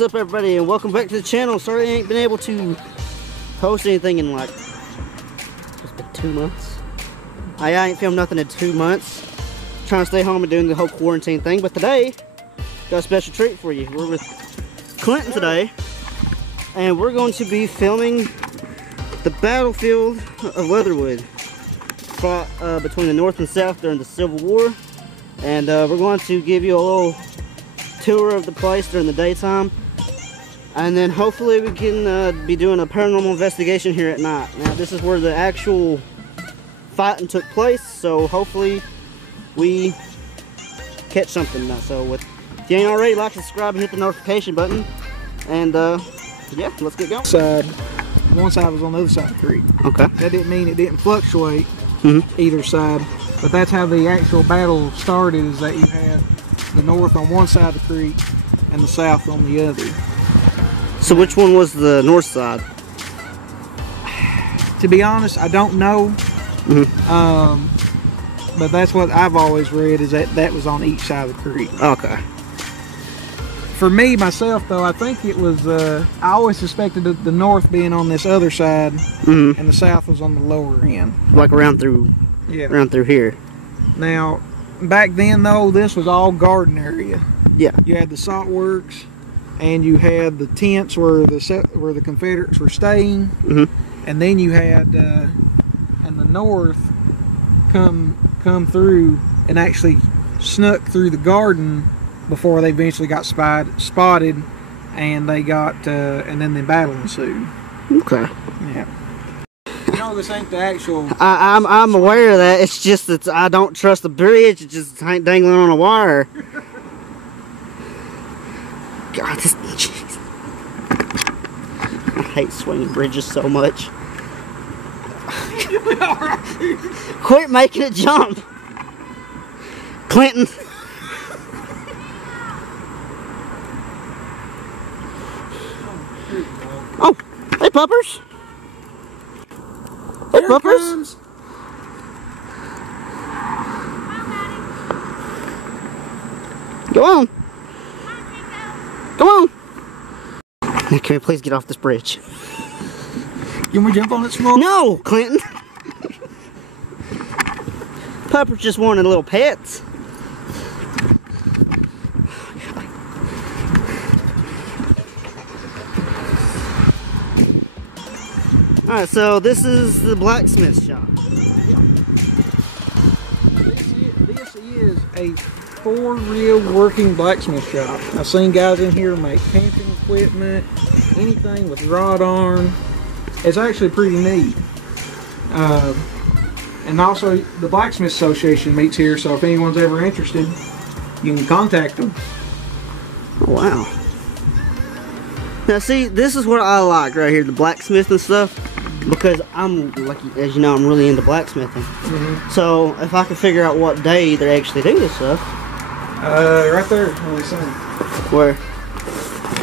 What's up, everybody, and welcome back to the channel. Sorry I ain't been able to post anything in like it's been 2 months. I ain't filmed nothing in 2 months. Trying to stay home and doing the whole quarantine thing, but today got a special treat for you. We're with Clinton today, and we're going to be filming the battlefield of Leatherwood, fought between the North and South during the Civil War. And we're going to give you a little tour of the place during the daytime, and then hopefully we can be doing a paranormal investigation here at night. Now this is where the actual fighting took place, so hopefully we catch something. So if you ain't already, like, subscribe, and hit the notification button, and yeah, let's get going. One side was on the other side of the creek. Okay. That didn't mean it didn't fluctuate either side, but that's how the actual battle started, is that you had the North on one side of the creek and the South on the other. So which one was the north side? To be honest, I don't know. But that's what I've always read, is that that was on each side of the creek. Okay. For me, myself, though, I think it was, I always suspected the North being on this other side, and the South was on the lower end. Like around through here. Now, back then, though, this was all garden area. Yeah. You had the salt works, and you had the tents where the Confederates were staying, and then you had, and the North come through and actually snuck through the garden before they eventually got spotted, and they got, and then the battle ensued. Okay. Yeah. No, this ain't the actual. I'm aware of that. It's just that I don't trust the bridge. It's just dangling on a wire. God, this. Geez. I hate swinging bridges so much. Quit making it jump, Clinton. Oh, hey, puppers. Hey, puppers. Go on. Come on. Now, can we please get off this bridge? You want me to jump on it, Small? No, Clinton. Puppers just wanted little pets. Alright, so this is the blacksmith shop. This is a for real working blacksmith shop. I've seen guys in here make camping equipment, anything with rod arm. It's actually pretty neat. And also the Blacksmith Association meets here, so if anyone's ever interested, you can contact them. Oh, wow. Now see, this is what I like right here, the blacksmith and stuff, because I'm, like, as you know, I'm really into blacksmithing. So if I can figure out what day they actually do this stuff. Right there, only saying. Where?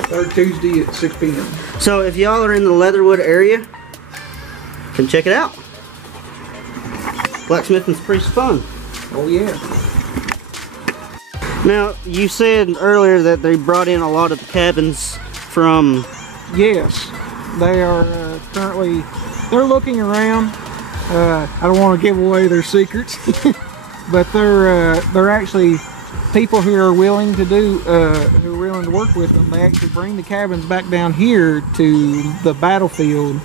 Third Tuesday at 6 p.m. So if y'all are in the Leatherwood area, come check it out. Blacksmithing's pretty fun. Oh yeah. Now, you said earlier that they brought in a lot of the cabins from... Yes, they are currently, they're looking around. I don't want to give away their secrets, but they're actually people who are willing to do, who are willing to work with them. They actually bring the cabins back down here to the battlefield,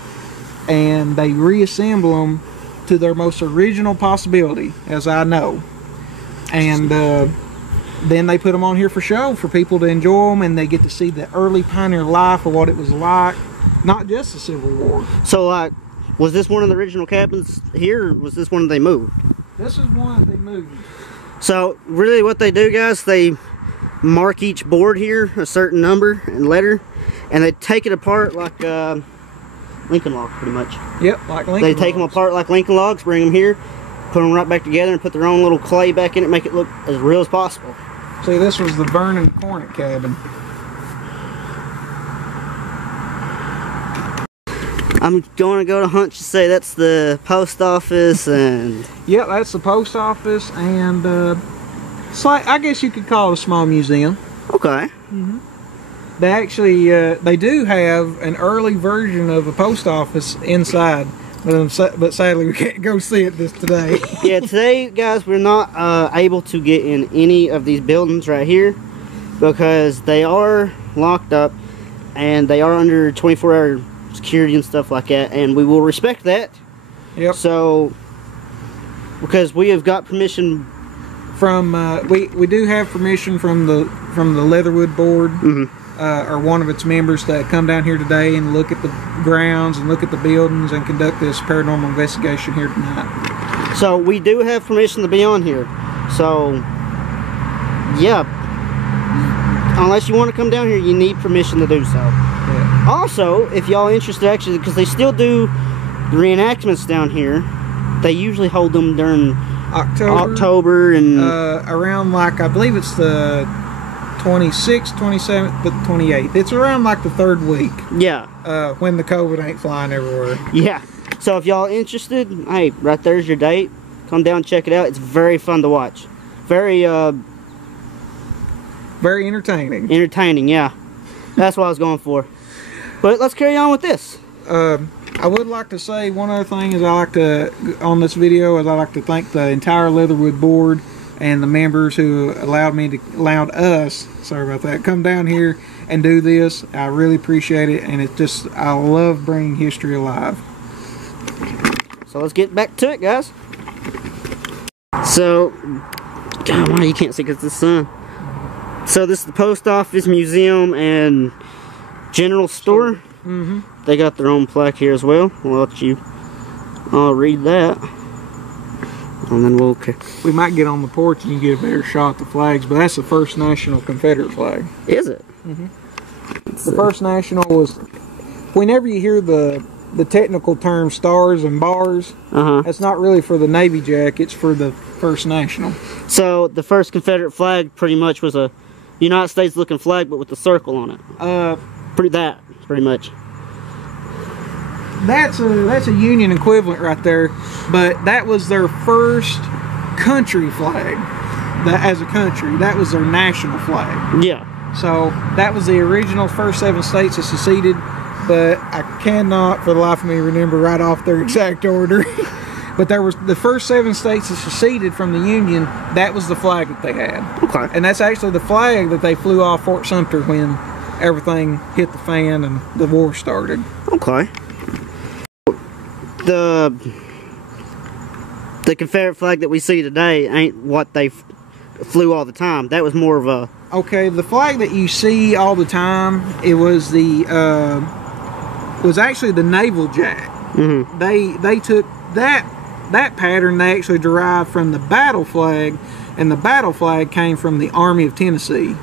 and they reassemble them to their most original possibility, as I know. And then they put them on here for show, for people to enjoy them, and they get to see the early pioneer life of what it was like, not just the Civil War. So, like, was this one of the original cabins here, or was this one they moved? This is one that they moved. So, really what they do, guys, they mark each board here a certain number and letter, and they take it apart like Lincoln logs, pretty much. Yep, like Lincoln They take them apart like Lincoln logs, bring them here, put them right back together, and put their own little clay back in it, make it look as real as possible. See, this was the Vernon Cornet cabin. I'm going to go to hunch to say that's the post office, and... Yep, that's the post office, and it's like, I guess you could call it a small museum. Okay. They actually, they do have an early version of a post office inside, but sadly we can't go see it today. Yeah, today, guys, we're not able to get in any of these buildings right here because they are locked up and they are under 24-hour security and stuff like that, and we will respect that. Yep. So, because we have got permission from, we do have permission from the Leatherwood board. Or one of its members to come down here today and look at the grounds and look at the buildings and conduct this paranormal investigation here tonight. So we do have permission to be on here. So yeah, unless you want to come down here, you need permission to do so. Yeah. Also, if y'all interested, actually, because they still do reenactments down here, they usually hold them during October and around, like, I believe it's the 26th, 27th, but 28th. It's around like the 3rd week. Yeah. When the COVID ain't flying everywhere. Yeah. So if y'all interested, hey, right there's your date. Come down and check it out. It's very fun to watch. Very entertaining. Entertaining, yeah. That's what I was going for. But let's carry on with this. I would like to say one other thing is on this video, I'd like to thank the entire Leatherwood board and the members who allowed us, sorry about that, come down here and do this. I really appreciate it, and it's just, I love bringing history alive. So let's get back to it, guys. So, God, why you can't see because it's the sun. So this is the post office, museum, and general store. They got their own plaque here as well. We'll let you read that. And then we might get on the porch and get a better shot at the flags, but that's the first national Confederate flag. Is it? The first national was, whenever you hear the technical term stars and bars, that's not really for the Navy Jack, it's for the first national. So the first Confederate flag pretty much was a United States looking flag, but with the circle on it. Pretty much. That's a Union equivalent right there, but that was their first country flag. As a country, that was their national flag. Yeah. So that was the original first 7 states that seceded, but I cannot for the life of me remember right off their exact order. But there was the first 7 states that seceded from the Union. That was the flag that they had. Okay. And that's actually the flag that they flew off Fort Sumter when everything hit the fan and the war started. Okay. The Confederate flag that we see today ain't what they flew all the time. That was more of a... Okay, the flag that you see all the time, it was the was actually the naval jack. They took that pattern, they actually derived from the battle flag, and the battle flag came from the Army of Tennessee.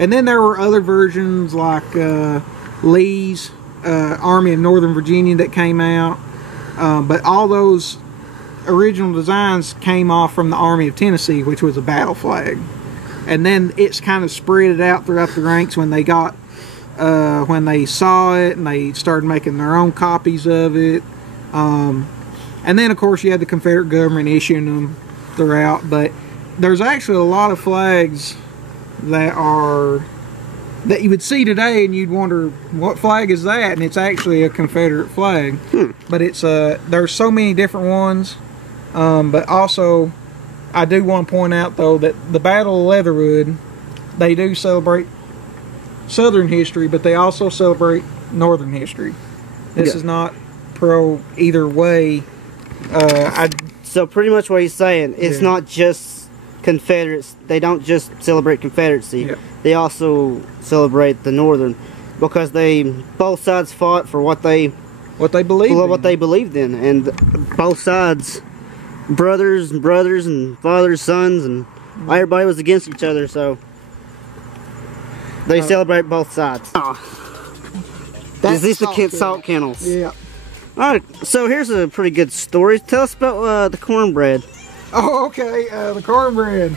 And then there were other versions like Lee's Army of Northern Virginia that came out. But all those original designs came off from the Army of Tennessee, which was a battle flag. And then it's kind of spread it out throughout the ranks when they saw it and they started making their own copies of it. And then, of course, you had the Confederate government issuing them throughout. But there's actually a lot of flags that you would see today and you'd wonder, what flag is that? And it's actually a Confederate flag. But it's there's so many different ones. But also, I do want to point out, though, that the Battle of Leatherwood, they do celebrate Southern history, but they also celebrate Northern history. This is not pro either way. So pretty much what he's saying, it's not just Confederates. They don't just celebrate Confederacy. They also celebrate the Northern, because both sides fought for what they believed in, and both sides, brothers and fathers, sons, and everybody was against each other. So they celebrate both sides. Is this the salt kennels? Yeah. Alright, so here's a pretty good story. Tell us about the cornbread. Oh, okay, the cornbread.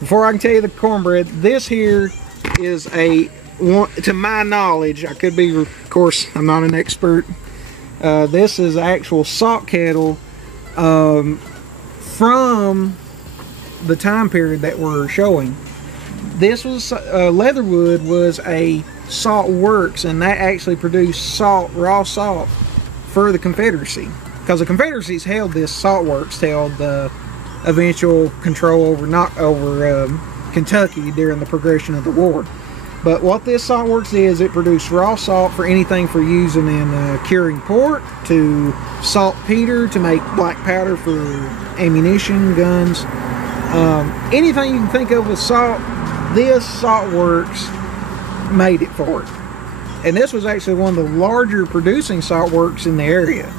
Before I can tell you the cornbread, this here is to my knowledge, I could be, of course, I'm not an expert. This is actual salt kettle from the time period that we're showing. this was leatherwood was a salt works, and that actually produced salt, raw salt, for the Confederacy, because the Confederacies held this salt works, held the eventual control over Kentucky during the progression of the war. But what this salt works is, it produced raw salt for anything for using in curing pork, to saltpeter to make black powder for ammunition, guns, anything you can think of with salt. This salt works made it for it. And this was actually one of the larger producing salt works in the area.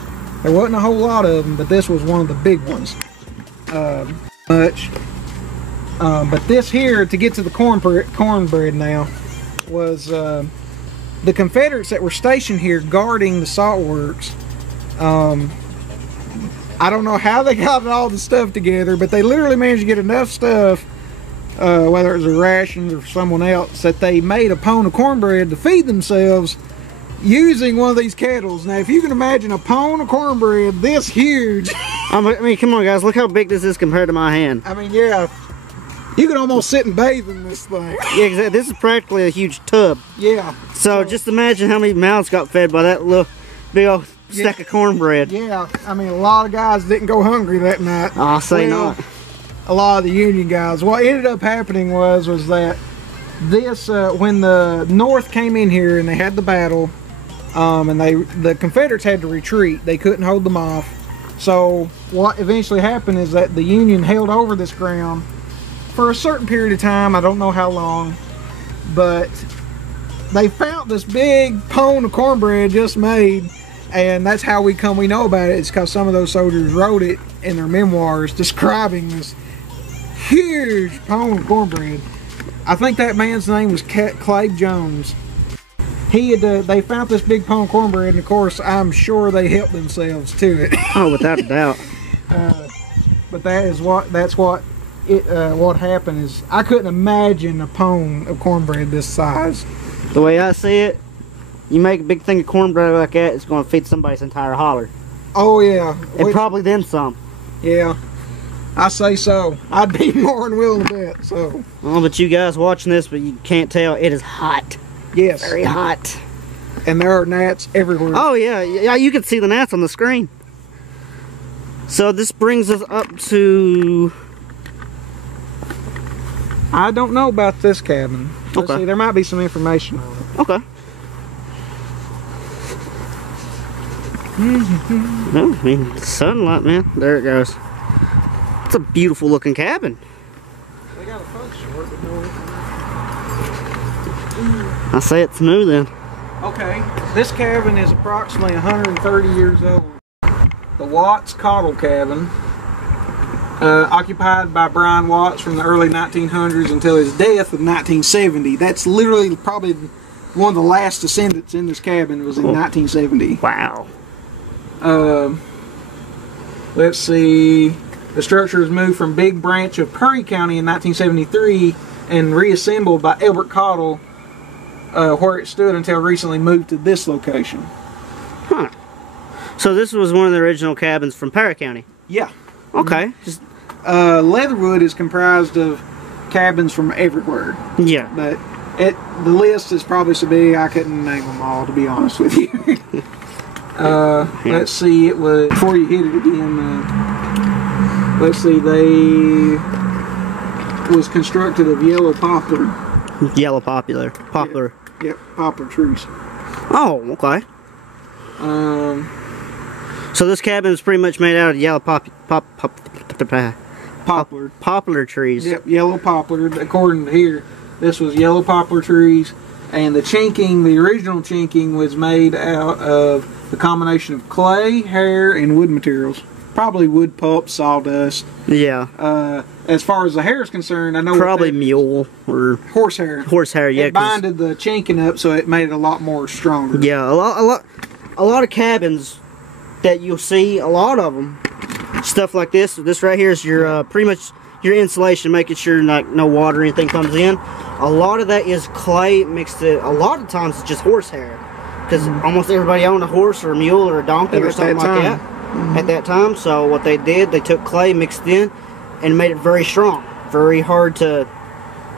There wasn't a whole lot of them, but this was one of the big ones. But this here, to get to the cornbread now, was the Confederates that were stationed here guarding the salt works. I don't know how they got all the stuff together, but they literally managed to get enough stuff, whether it was a rations or someone else, that they made a pone of cornbread to feed themselves using one of these kettles. Now, if you can imagine a pone of cornbread this huge. I mean, come on, guys, look how big this is compared to my hand. I mean, yeah. You can almost sit and bathe in this thing. Yeah, exactly. This is practically a huge tub. Yeah. So just imagine how many mouths got fed by that little big old stack of cornbread. Yeah. I mean, a lot of guys didn't go hungry that night. I'll say not. A lot of the Union guys. What ended up happening was that this, when the North came in here and they had the battle, and the Confederates had to retreat. They couldn't hold them off. So what eventually happened is that the Union held over this ground for a certain period of time. I don't know how long, but they found this big pone of cornbread just made, and that's how we know about it. It's because some of those soldiers wrote it in their memoirs describing this huge pone of cornbread. I think that man's name was Clay Jones. He had they found this big pone of cornbread, and of course I'm sure they helped themselves to it. Oh, without a doubt. But what happened is, I couldn't imagine a pone of cornbread this size. The way I see it, you make a big thing of cornbread like that, it's going to feed somebody's entire holler. Oh yeah. And probably then some. Yeah, I say so. I'd be more than willing to bet so. Oh, but you guys watching this, but you can't tell, it is hot. Yes. Very hot. And there are gnats everywhere. Oh yeah, yeah, you can see the gnats on the screen. So this brings us up to... I don't know about this cabin. Let's see, there might be some information on it. Okay. No, I mean, sunlight, man. There it goes. It's a beautiful looking cabin. They got a function work before. I say it's new then. Okay, this cabin is approximately 130 years old. The Watts Cottle cabin, occupied by Brian Watts from the early 1900s until his death of 1970. That's literally probably one of the last descendants in this cabin was in 1970. Wow. Let's see. The structure was moved from Big Branch of Perry County in 1973 and reassembled by Elbert Cottle, where it stood until recently moved to this location. Huh. So this was one of the original cabins from Perry County? Yeah. Okay. Leatherwood is comprised of cabins from everywhere. Yeah. But the list is probably so big I couldn't name them all, to be honest with you. Let's see, it was, before you hit it again, let's see, was constructed of yellow poplar. Yellow poplar. Poplar. Yep, poplar trees. Oh, okay. So this cabin is pretty much made out of yellow poplar trees. Yep, yellow poplar. According to here, this was yellow poplar trees, and the chinking, the original chinking, was made out of the combination of clay, hair, and wood materials. Probably wood pulp, sawdust. Yeah. As far as the hair is concerned, I know probably mule or horsehair. Horsehair, yeah. It binded the chinking up, so it made it a lot more stronger. Yeah, a lot of cabins that you'll see, a lot of them, stuff like this. This right here is your pretty much your insulation, making sure like no water or anything comes in. A lot of that is clay mixed in. A lot of times it's just horsehair, because almost everybody owned a horse or a mule or a donkey or something like that at that time. So what they did, they took clay, mixed in, and made it very strong, very hard to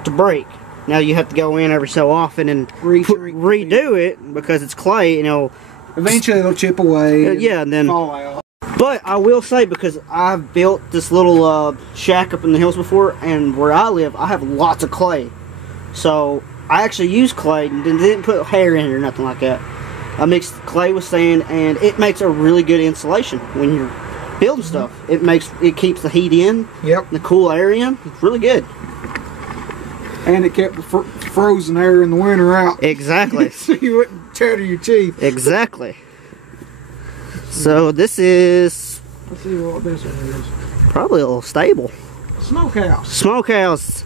break. Now you have to go in every so often and redo it because it's clay, you know. Eventually it'll chip away. Yeah, and then fall out. But I will say, because I've built this little shack up in the hills before, and where I live, I have lots of clay. So I actually use clay and didn't put hair in it or nothing like that. I mixed clay with sand, and it makes a really good insulation when you're building stuff. It keeps the heat in, the cool air in. It's really good. And it kept the frozen air in the winter out. Exactly. So you wouldn't chatter your teeth. Exactly. So this is... Let's see what this one is. Probably a little stable. Smokehouse. Smokehouse.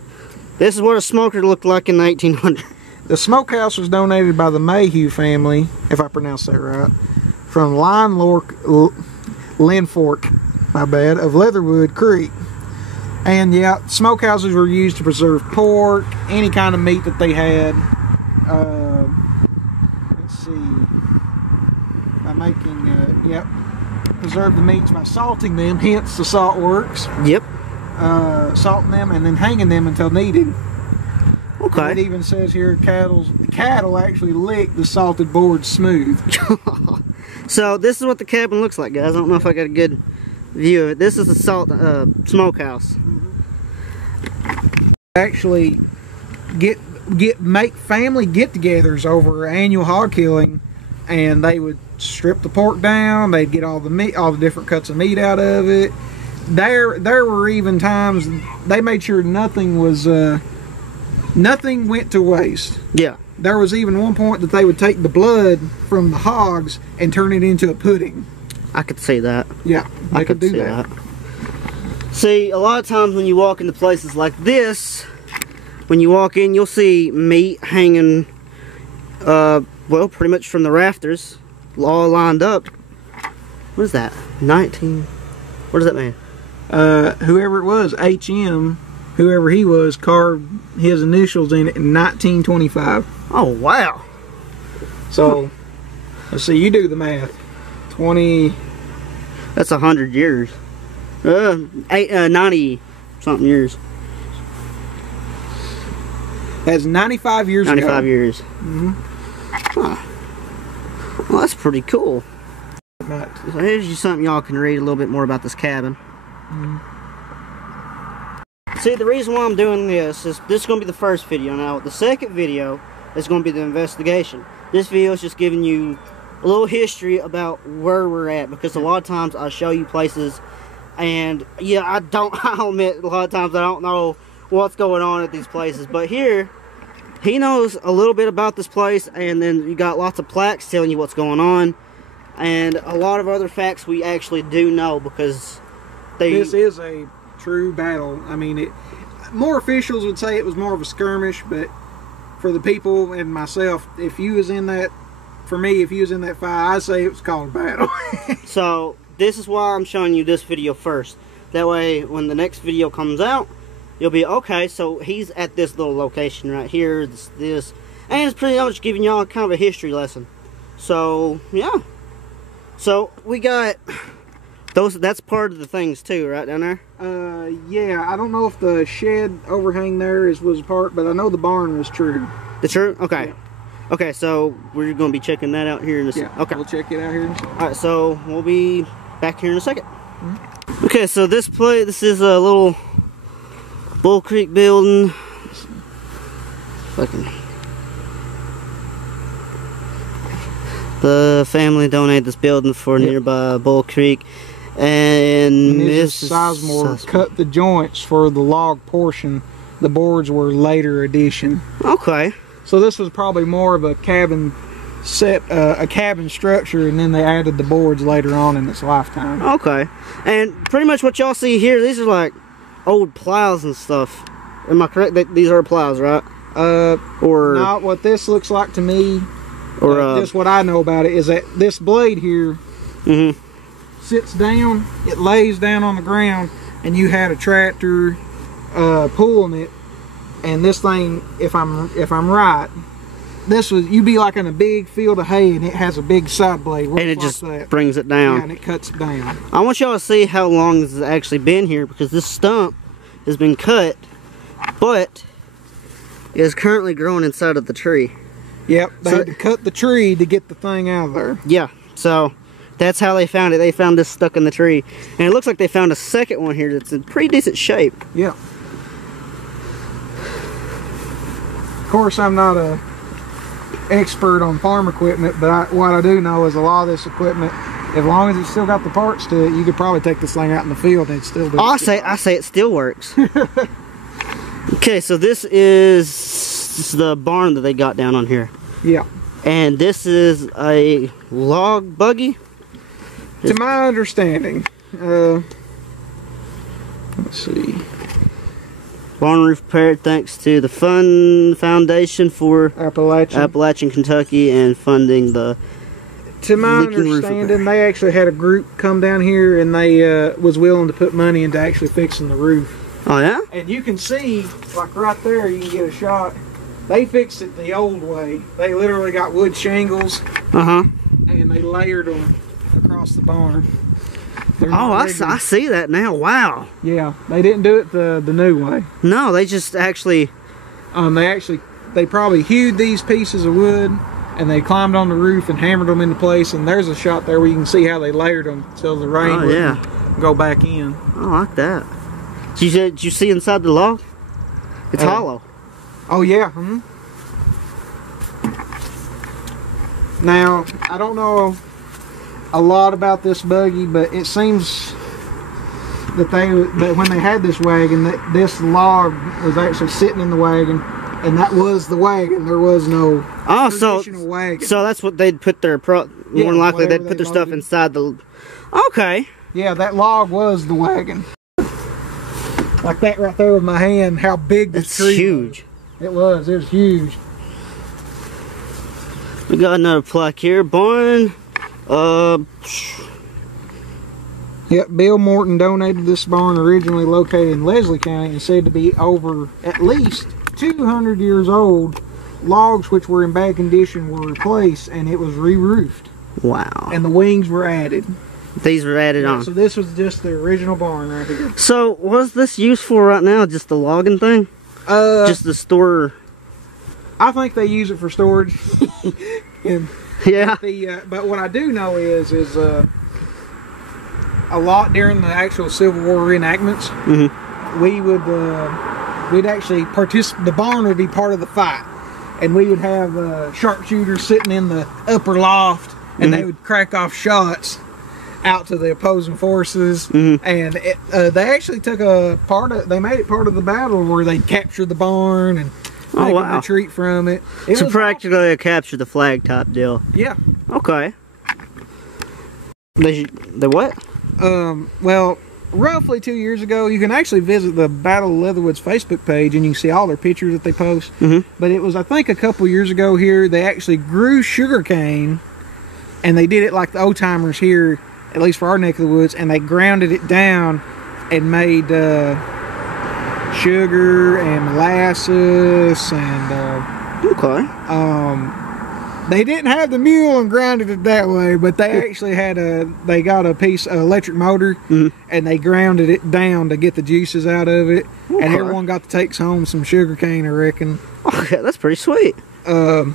This is what a smoker looked like in the 1800s. The smokehouse was donated by the Mayhew family, if I pronounced that right, from Linfork, my bad, of Leatherwood Creek. And yeah, smokehouses were used to preserve pork, any kind of meat that they had. Let's see, by making, preserve the meats by salting them, hence the salt works. Yep. Salting them and then hanging them until needed. Okay. And it even says here cattle actually lick the salted board smooth. So this is what the cabin looks like, guys. I don't know if I got a good view of it. This is the smokehouse. Actually make family get-togethers over annual hog killing, and they would strip the pork down. They'd get all the meat, all the different cuts of meat out of it. There were even times they made sure nothing was nothing went to waste. Yeah. There was even one point that they would take the blood from the hogs and turn it into a pudding. I could see that. Yeah, I could do that. See, a lot of times when you walk into places like this, when you walk in, you'll see meat hanging, well, pretty much from the rafters, all lined up. What is that? 19? What does that mean? Whoever it was, HM, whoever he was, carved his initials in it in 1925. Oh, wow. So, let's see, you do the math. 20... That's 100 years. 90 something years. That's 95 years 95 ago. years. Mm-hmm. Huh. Well, that's pretty cool. Right. So here's just something y'all can read a little bit more about this cabin. Mm-hmm. See, the reason why I'm doing this is this is going to be the first video. Now, the second video is going to be the investigation. This video is just giving you a little history about where we're at, because a lot of times I show you places, and yeah, I'll admit a lot of times I don't know what's going on at these places. But here, he knows a little bit about this place, and then you got lots of plaques telling you what's going on, and a lot of other facts we actually do know, because this is a true battle. I mean, more officials would say it was more of a skirmish, but for the people and myself, if you was in that, for me, if you was in that fight, I'd say it was called a battle. So this is why I'm showing you this video first. That way, when the next video comes out, you'll be, okay, so he's at this little location right here, this, and it's pretty much giving y'all kind of a history lesson. So, yeah. So, we got those, that's part of the things too, right down there? Yeah, I don't know if the shed overhang there was part, but I know the barn was true. The true? Okay. Yeah. Okay, so we're going to be checking that out here in a second. Yeah, okay. We'll check it out here in a second. Alright, so we'll be back here in a second. Mm-hmm. Okay, so this is a little Bull Creek building. The family donated this building for nearby Bull Creek. And Mrs. Sizemore cut the joints for the log portion. The boards were later addition. Okay. So this was probably more of a cabin a cabin structure, and then they added the boards later on in its lifetime. Okay. And pretty much what y'all see here, these are like old plows and stuff. Am I correct that these are plows, right? Or not what this looks like to me. Or just what I know about it is that this blade here sits down, it lays down on the ground, and you had a tractor pulling it, and this thing, if I'm right, this was, you'd be like in a big field of hay, and it has a big side blade, and it just brings it down. Yeah, and it cuts it down. I want y'all to see how long this has actually been here, because this stump has been cut, but is currently growing inside of the tree. Yep, they had to cut the tree to get the thing out of there. Yeah, so that's how they found it. They found this stuck in the tree. And it looks like they found a second one here that's in pretty decent shape. Yeah. Of course, I'm not a expert on farm equipment, but what I do know is a lot of this equipment, as long as it's still got the parts to it, you could probably take this thing out in the field and it'd still do I say it still works. Okay, so this is the barn that they got down on here. Yeah. And this is a log buggy? To my understanding, let's see. Barn roof repaired thanks to the Fund Foundation for Appalachian, Kentucky, and funding the. To my understanding, they actually had a group come down here and they was willing to put money into actually fixing the roof. Oh yeah? And you can see, like right there, you can get a shot. They fixed it the old way. They literally got wood shingles. And they layered them across the barn. Oh, I see that now. Wow. Yeah, they didn't do it the new way. No, they just actually. They probably hewed these pieces of wood, and they climbed on the roof and hammered them into place. And there's a shot there where you can see how they layered them so the rain wouldn't go back in. I like that. Did you see inside the log? It's hollow. Oh yeah. Now, I don't know a lot about this buggy, but it seems that when they had this wagon, that this log was actually sitting in the wagon, and that was the wagon. There was no traditional wagon. So that's what they'd put their more than likely they'd put their stuff inside the. Okay. Yeah, that log was the wagon. Like that right there with my hand. How big this tree was. Huge. It was huge. We got another plaque here. Barn. Yep, Bill Morton donated this barn, originally located in Leslie County, and said to be over at least 200 years old. Logs which were in bad condition were replaced, and it was re-roofed. Wow. And the wings were added. These were added on. So this was just the original barn right here. So what's this used for right now? Just the logging thing? Just the store? I think they use it for storage. Yeah. But what I do know is a lot during the actual Civil War reenactments, we'd actually participate. The barn would be part of the fight, and we would have sharpshooters sitting in the upper loft, and they would crack off shots out to the opposing forces, and they actually took they made it part of the battle where they captured the barn and make a retreat from it. So practically a capture the flag type deal. Yeah. Okay. They what? Well, roughly 2 years ago, you can actually visit the Battle of Leatherwood's Facebook page and you can see all their pictures that they post. But it was, I think, a couple years ago here, they actually grew sugar cane, and they did it like the old timers here, at least for our neck of the woods, and they grounded it down and made sugar and molasses and they didn't have the mule and grounded it that way, but they actually had they got a piece of electric motor and they grounded it down to get the juices out of it, and everyone got to take home some sugar cane, I reckon. Okay, that's pretty sweet. They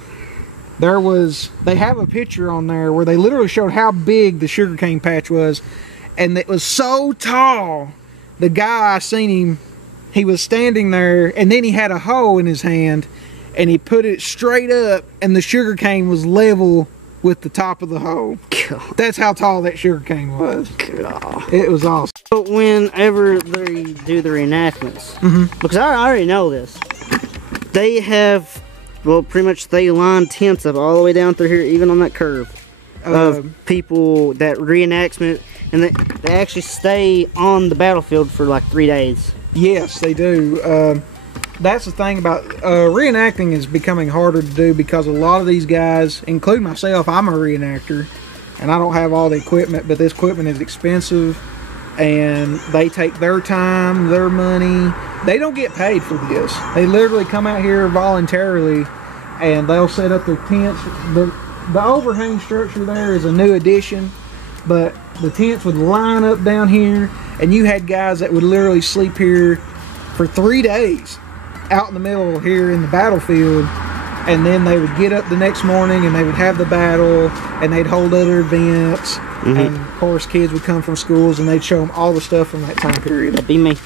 have a picture on there where they literally showed how big the sugarcane patch was, and it was so tall. The guy, I seen him, he was standing there, and then he had a hoe in his hand, and he put it straight up, and the sugarcane was level with the top of the hoe. God. That's how tall that sugarcane was. God. It was awesome. But whenever they do the reenactments, because I already know this, they have. Well, pretty much they line tents up all the way down through here, even on that curve, of people that reenactment, and they actually stay on the battlefield for like 3 days. Yes, they do. That's the thing about reenacting is becoming harder to do because a lot of these guys, including myself, I'm a reenactor, and I don't have all the equipment, but this equipment is expensive, and they take their time, their money. They don't get paid for this. They literally come out here voluntarily, and they'll set up their tents. The overhang structure there is a new addition, but the tents would line up down here, and you had guys that would literally sleep here for 3 days. out in the middle here in the battlefield, and then they would get up the next morning and they would have the battle, and they'd hold other events, and of course kids would come from schools and they'd show them all the stuff from that time period. That'd be me.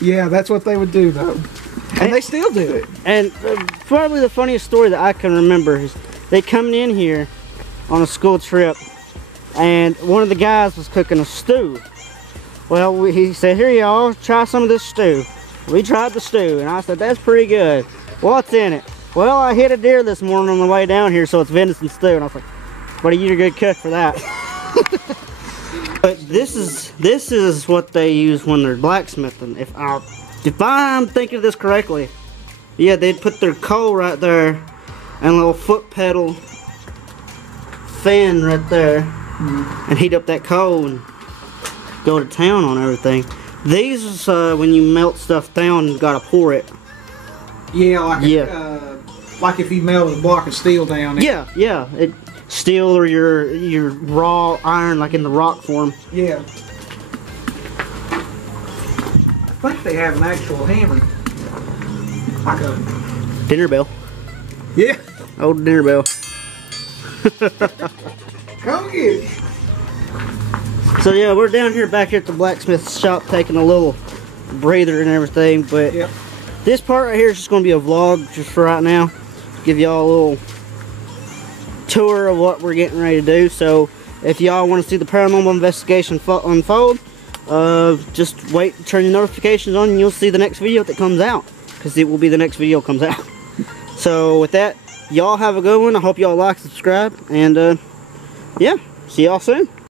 Yeah, that's what they would do though. And they still do it. And probably the funniest story that I can remember is they coming in here on a school trip, and one of the guys was cooking a stew. Well, he said, "Here y'all, try some of this stew." We tried the stew, and I said, "That's pretty good. What's in it?" "Well, I hit a deer this morning on the way down here, so it's venison stew." And I was like, "Buddy, you're a good cook for that." But this is what they use when they're blacksmithing. If I'm thinking of this correctly, yeah, they'd put their coal right there and a little foot pedal fan right there, and heat up that coal and go to town on everything. These is when you melt stuff down, you gotta pour it. Yeah, like if you melted a block of steel down. Yeah, steel or your raw iron, like in the rock form. Yeah. I think they have an actual hammer. Like a dinner bell. Yeah. Old dinner bell. Come get it. So yeah, we're down here back here at the blacksmith shop taking a little breather and everything, but yep. This part right here is just going to be a vlog just for right now. Give y'all a little tour of what we're getting ready to do. So if y'all want to see the paranormal investigation unfold, just wait, turn your notifications on, and you'll see the next video that comes out, because it will be the next video comes out. So with that, y'all have a good one. I hope y'all like, subscribe, and yeah, see y'all soon.